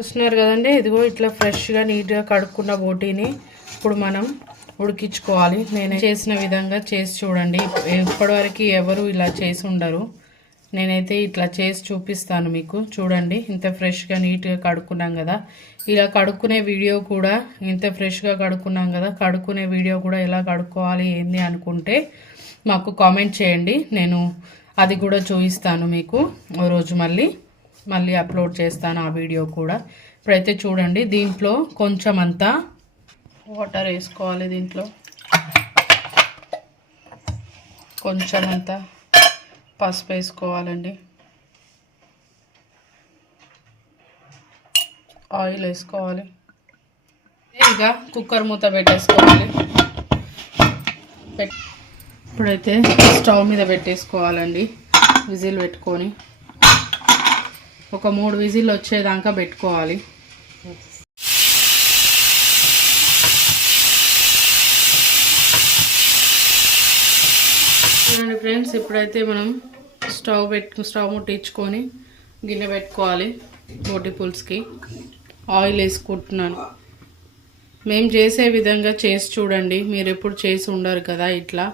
చూస్తున్నారు కదండి, ఇదిగో ఇట్లా ఫ్రెష్గా నీట్గా కడుక్కున్న బోటీని ఇప్పుడు మనం ఉడికించుకోవాలి. నేను చేసిన విధంగా చేసి చూడండి. ఇప్పటివరకు ఎవరు ఇలా చేసి ఉండరు. నేనైతే ఇట్లా చేసి చూపిస్తాను మీకు. చూడండి, ఇంత ఫ్రెష్గా నీట్గా కడుక్కున్నాం కదా. ఇలా కడుక్కునే వీడియో కూడా, ఇంత ఫ్రెష్గా కడుక్కున్నాం కదా, కడుక్కునే వీడియో కూడా ఎలా కడుక్కోవాలి ఏంది అనుకుంటే మాకు కామెంట్ చేయండి. నేను అది కూడా చూపిస్తాను మీకు. ఓ రోజు మళ్ళీ అప్లోడ్ చేస్తాను ఆ వీడియో కూడా. ఇప్పుడైతే చూడండి, దీంట్లో కొంచెం అంతా వాటర్ వేసుకోవాలి. దీంట్లో కొంచెం అంతా పసుపు వేసుకోవాలండి. ఆయిల్ వేసుకోవాలి. ఇక కుక్కర్ మూత పెట్టేసుకోవాలి. ఇప్పుడైతే స్టవ్ మీద పెట్టేసుకోవాలండి. విజిల్ పెట్టుకొని ఒక 3 విజిల్ వచ్చేదాకా పెట్టుకోవాలి. చూడండి ఫ్రెండ్స్, ఇప్పుడైతే మనం స్టవ్ ముట్టించుకొని గిన్నె పెట్టుకోవాలి. బోటి పులుసుకి ఆయిల్ వేసుకుంటున్నాను. మేము చేసే విధంగా చేసి చూడండి. మీరు ఎప్పుడు చేసి ఉండరు కదా, ఇట్లా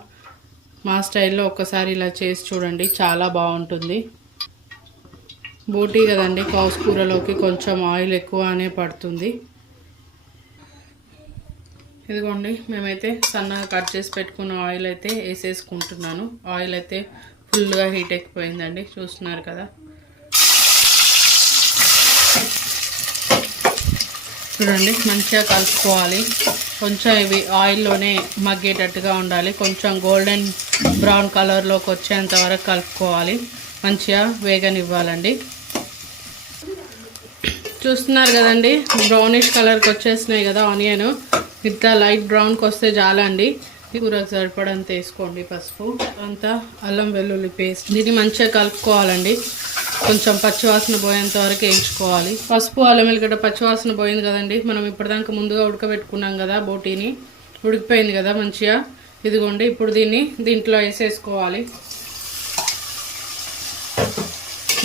మా స్టైల్లో ఒక్కసారి ఇలా చేసి చూడండి, చాలా బాగుంటుంది. బోటీ కదండి, కౌసు కూరలోకి కొంచెం ఆయిల్ ఎక్కువనే పడుతుంది. ఇదిగోండి, మేమైతే సన్నగా కట్ చేసి పెట్టుకున్న ఆయిల్ అయితే వేసేసుకుంటున్నాను. ఆయిల్ అయితే ఫుల్గా హీట్ ఎక్కిపోయిందండి, చూస్తున్నారు కదా. చూడండి, మంచిగా కలుపుకోవాలి. కొంచెం ఇవి ఆయిల్లోనే మగ్గేటట్టుగా ఉండాలి. కొంచెం గోల్డెన్ బ్రౌన్ కలర్లోకి వచ్చేంత వరకు కలుపుకోవాలి. మంచిగా వేగనివ్వాలండి. చూస్తున్నారు కదండి, బ్రౌనిష్ కలర్కి వచ్చేసినాయి కదా ఆనియన్. ఇట్లా లైట్ బ్రౌన్కి వస్తే చాలండి. కూరకు సరిపడంత వేసుకోండి. పసుపు అంతా, అల్లం వెల్లుల్లి పేస్ట్, దీన్ని మంచిగా కలుపుకోవాలండి. కొంచెం పచ్చివాసన పోయేంత వరకు వేయించుకోవాలి. పసుపు అల్లం వెల్లిగడ్డ పచ్చివాసన పోయింది కదండి. మనం ఇప్పటిదాకా ముందుగా ఉడకబెట్టుకున్నాం కదా, బోటీని ఉడికిపోయింది కదా మంచిగా. ఇదిగోండి, ఇప్పుడు దీంట్లో వేసేసుకోవాలి.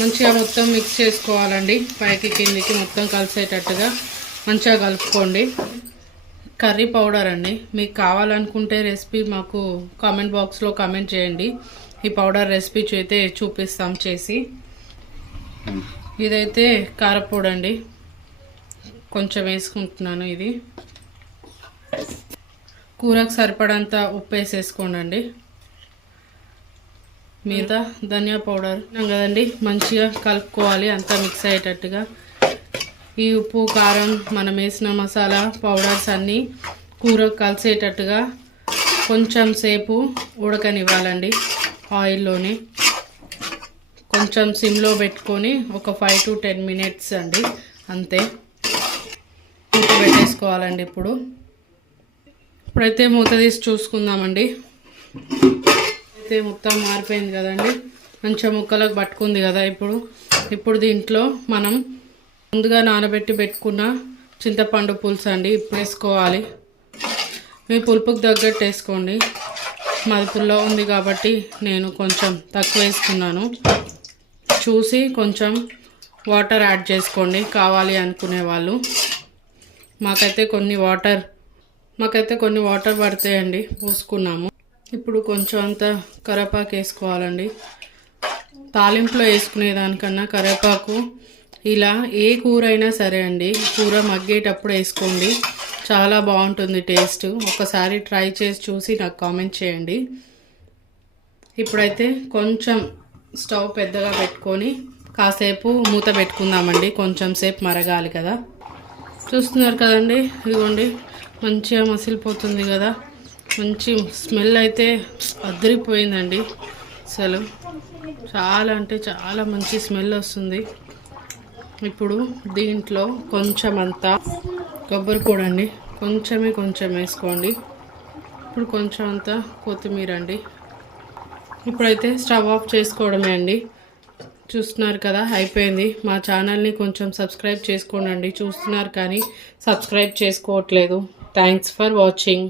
మంచిగా మొత్తం మిక్స్ చేసుకోవాలండి. పైకి కిందికి మొత్తం కలిసేటట్టుగా మంచిగా కలుపుకోండి. కర్రీ పౌడర్ అండి, మీకు కావాలనుకుంటే రెసిపీ మాకు కామెంట్ బాక్స్లో కామెంట్ చేయండి. ఈ పౌడర్ రెసిపీ అయితే చూపిస్తాం చేసి. ఇదైతే కారపొడి అండి, కొంచెం వేసుకుంటున్నాను. ఇది కూరకు సరిపడంత ఉప్పు వేసేసుకోండి. మిగతా ధనియా పౌడర్ కదండి, మంచిగా కలుపుకోవాలి అంతా మిక్స్ అయ్యేటట్టుగా. ఈ ఉప్పు కారం మనం వేసిన మసాలా పౌడర్స్ అన్నీ కూరకు కలిసేటట్టుగా కొంచెం సేపు ఉడకనివ్వాలండి ఆయిల్లోనే. కొంచెం సిమ్లో పెట్టుకొని ఒక 5 to 10 minutes అండి, అంతే. మూత పెట్టేసుకోవాలండి. ఇప్పుడైతే మూత తీసి చూసుకుందామండి. అయితే మొత్తం మారిపోయింది కదండి, మంచిగా ముక్కలకు పట్టుకుంది కదా. ఇప్పుడు దీంట్లో మనం ముందుగా నానబెట్టి పెట్టుకున్న చింతపండు పులుసు అండి ఇప్పుడు వేసుకోవాలి. మీ పులుపుకి తగ్గట్టు వేసుకోండి. మాది పుల్ల ఉంది కాబట్టి నేను కొంచెం తక్కువ వేసుకున్నాను. చూసి కొంచెం వాటర్ యాడ్ చేసుకోండి కావాలి అనుకునే వాళ్ళు. మాకైతే కొన్ని వాటర్ పడతాయండి, పోసుకున్నాము. ఇప్పుడు కొంచెం అంత కరివేపాకు వేసుకోవాలండి. తాలింపులో వేసుకునేదానికన్నా కరివేపాకు ఇలా ఏ కూర అయినా సరే అండి, కూర మగ్గేటప్పుడు వేసుకోండి, చాలా బాగుంటుంది టేస్ట్. ఒకసారి ట్రై చేసి చూసి నాకు కామెంట్ చేయండి. ఇప్పుడైతే కొంచెం స్టవ్ పెద్దగా పెట్టుకొని కాసేపు మూత పెట్టుకుందామండి. కొంచెం సేపు మరగాలి కదా. చూస్తున్నారు కదండి, ఇదిగోండి మంచిగా మసిలిపోతుంది కదా. మంచి స్మెల్ అయితే అదిరిపోయిందండి. అసలు చాలా అంటే చాలా మంచి స్మెల్ వస్తుంది. ఇప్పుడు దీంట్లో కొంచెం అంతా కొబ్బరి పొడి అండి, కొంచెం వేసుకోండి. ఇప్పుడు కొంచెం అంతా కొత్తిమీర అండి. ఇప్పుడైతే స్టవ్ ఆఫ్ చేసుకోవడమే అండి. చూస్తున్నారు కదా, అయిపోయింది. మా ఛానల్ని కొంచెం సబ్స్క్రైబ్ చేసుకోండి. చూస్తున్నారు కానీ సబ్స్క్రైబ్ చేసుకోవట్లేదు. Thanks for watching.